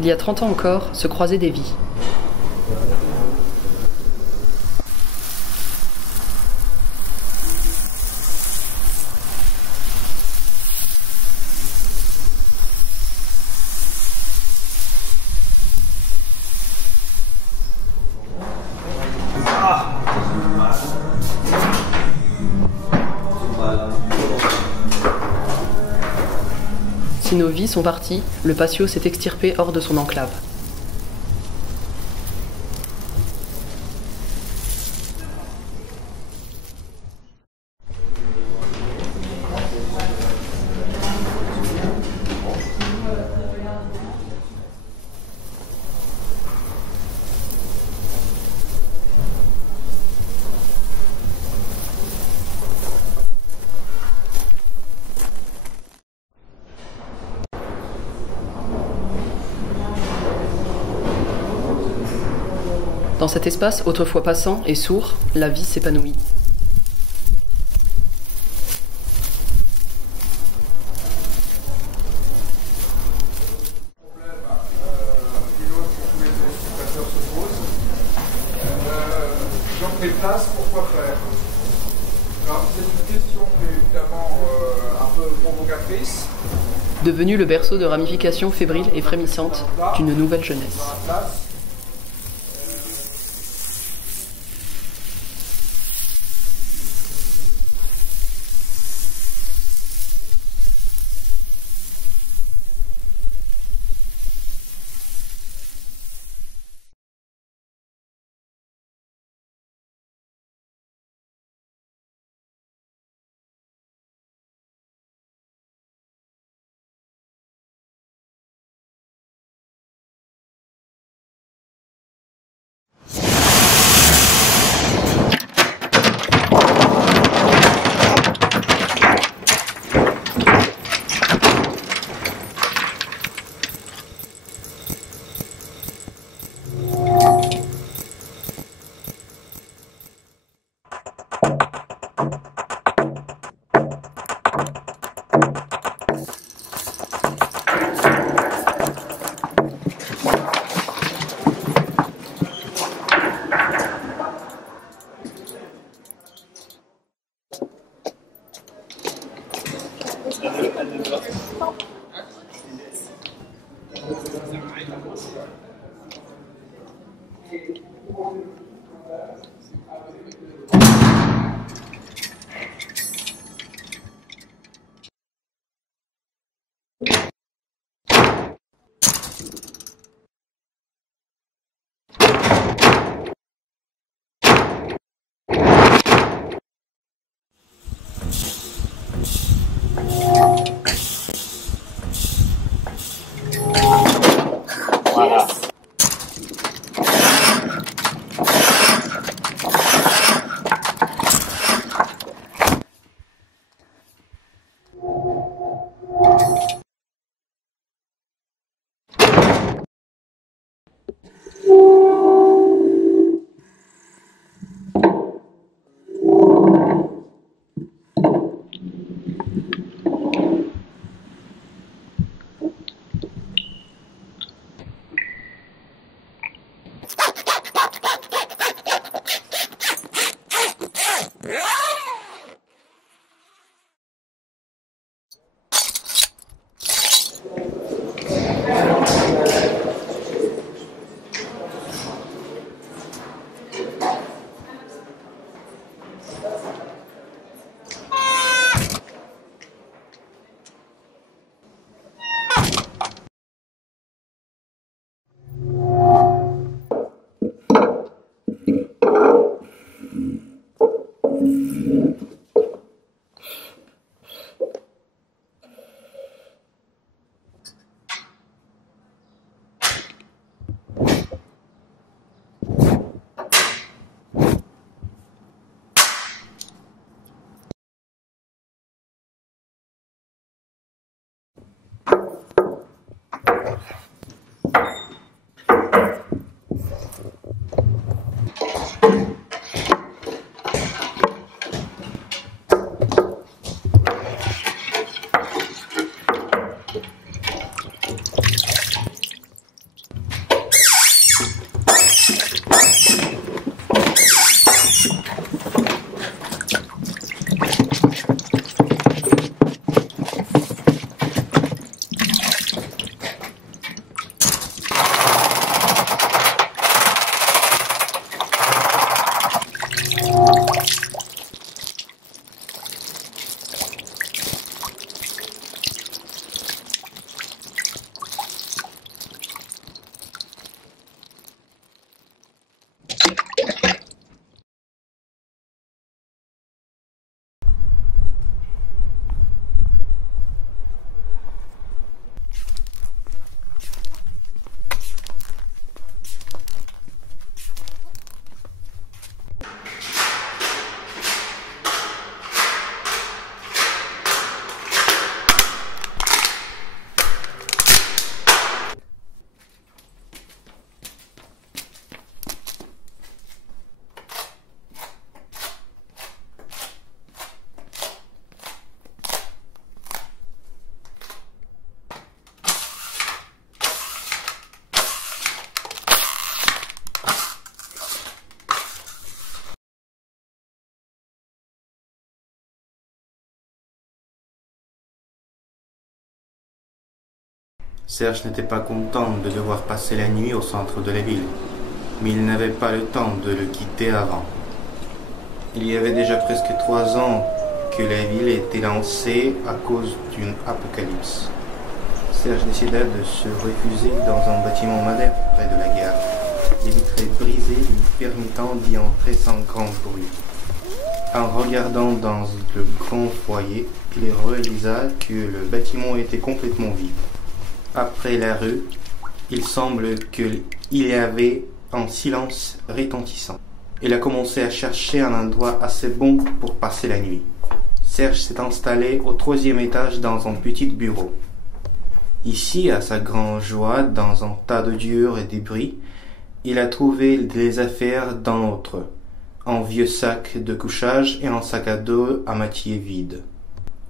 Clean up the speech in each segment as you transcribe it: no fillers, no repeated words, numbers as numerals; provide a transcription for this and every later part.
Il y a 30 ans encore, se croisaient des vies. Si nos vies sont parties, le patio s'est extirpé hors de son enclave. Dans cet espace, autrefois passant et sourd, la vie s'épanouit. J'en fais place, pourquoi faire? Alors, c'est une question qui est évidemment un peu provocatrice. Devenu le berceau de ramifications fébriles et frémissantes d'une nouvelle jeunesse. Voilà. Serge n'était pas content de devoir passer la nuit au centre de la ville, mais il n'avait pas le temps de le quitter avant. Il y avait déjà presque 3 ans que la ville était lancée à cause d'une apocalypse. Serge décida de se réfugier dans un bâtiment moderne près de la gare, les vitrées brisées lui permettant d'y entrer sans grand bruit. En regardant dans le grand foyer, il réalisa que le bâtiment était complètement vide. Après la rue, il semble qu'il y avait un silence retentissant. Il a commencé à chercher un endroit assez bon pour passer la nuit. Serge s'est installé au 3e étage dans un petit bureau. Ici, à sa grande joie, dans un tas de dur et débris, il a trouvé des affaires dans l'autre, un vieux sac de couchage et un sac à dos à moitié vide.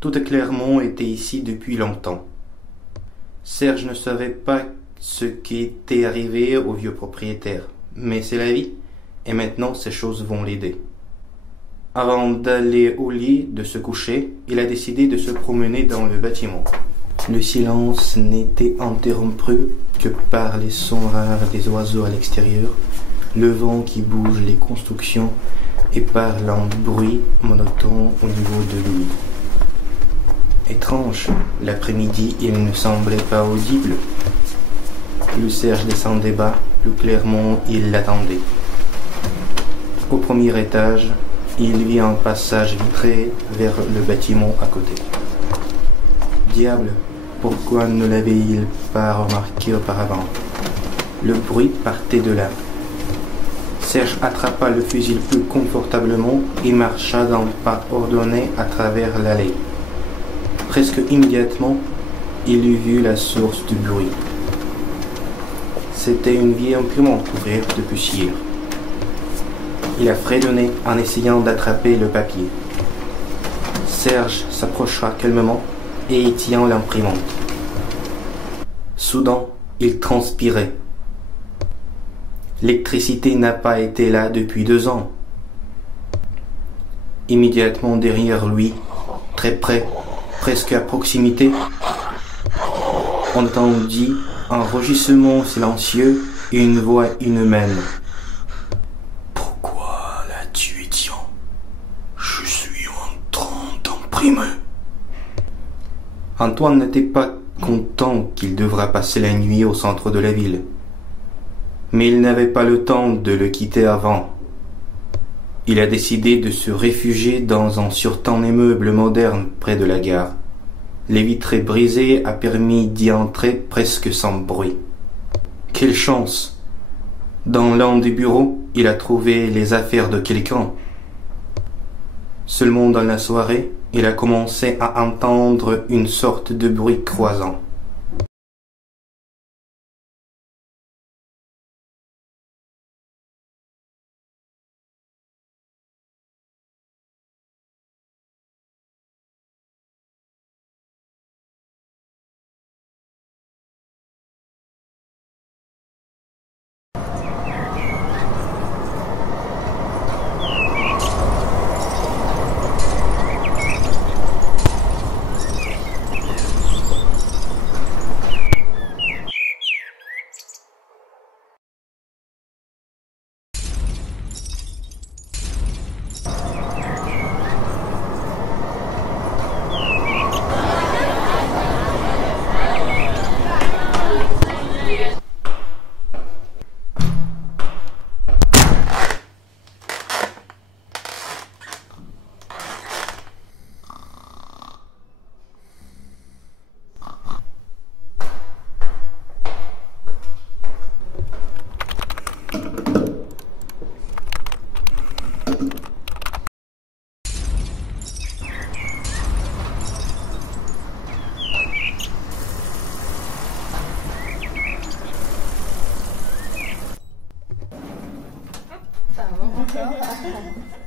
Tout Clermont était ici depuis longtemps. Serge ne savait pas ce qui était arrivé au vieux propriétaire, mais c'est la vie, et maintenant ces choses vont l'aider. Avant d'aller au lit, de se coucher, il a décidé de se promener dans le bâtiment. Le silence n'était interrompu que par les sons rares des oiseaux à l'extérieur, le vent qui bouge les constructions et par un bruit monotone au niveau de lui. Étrange, l'après-midi il ne semblait pas audible. Plus Serge descendait bas, plus clairement il l'attendait. Au premier étage, il vit un passage vitré vers le bâtiment à côté. Diable! Pourquoi ne l'avait-il pas remarqué auparavant? Le bruit partait de là. Serge attrapa le fusil plus confortablement et marcha d'un pas ordonné à travers l'allée. Presque immédiatement, il eut vu la source du bruit. C'était une vieille imprimante couverte de poussière. Il a fredonné en essayant d'attraper le papier. Serge s'approcha calmement et éteignit l'imprimante. Soudain, il transpirait. L'électricité n'a pas été là depuis 2 ans. Immédiatement derrière lui, très près, presque à proximité, on entendit un rugissement silencieux et une voix inhumaine. Pourquoi l'as-tu éteint? Je suis en train d'imprimer. Antoine n'était pas content qu'il devra passer la nuit au centre de la ville. Mais il n'avait pas le temps de le quitter avant. Il a décidé de se réfugier dans un surtemps immeuble moderne près de la gare. Les vitrées brisées a permis d'y entrer presque sans bruit. Quelle chance! Dans l'un des bureaux, il a trouvé les affaires de quelqu'un. Seulement dans la soirée, il a commencé à entendre une sorte de bruit croisant. Ça va encore.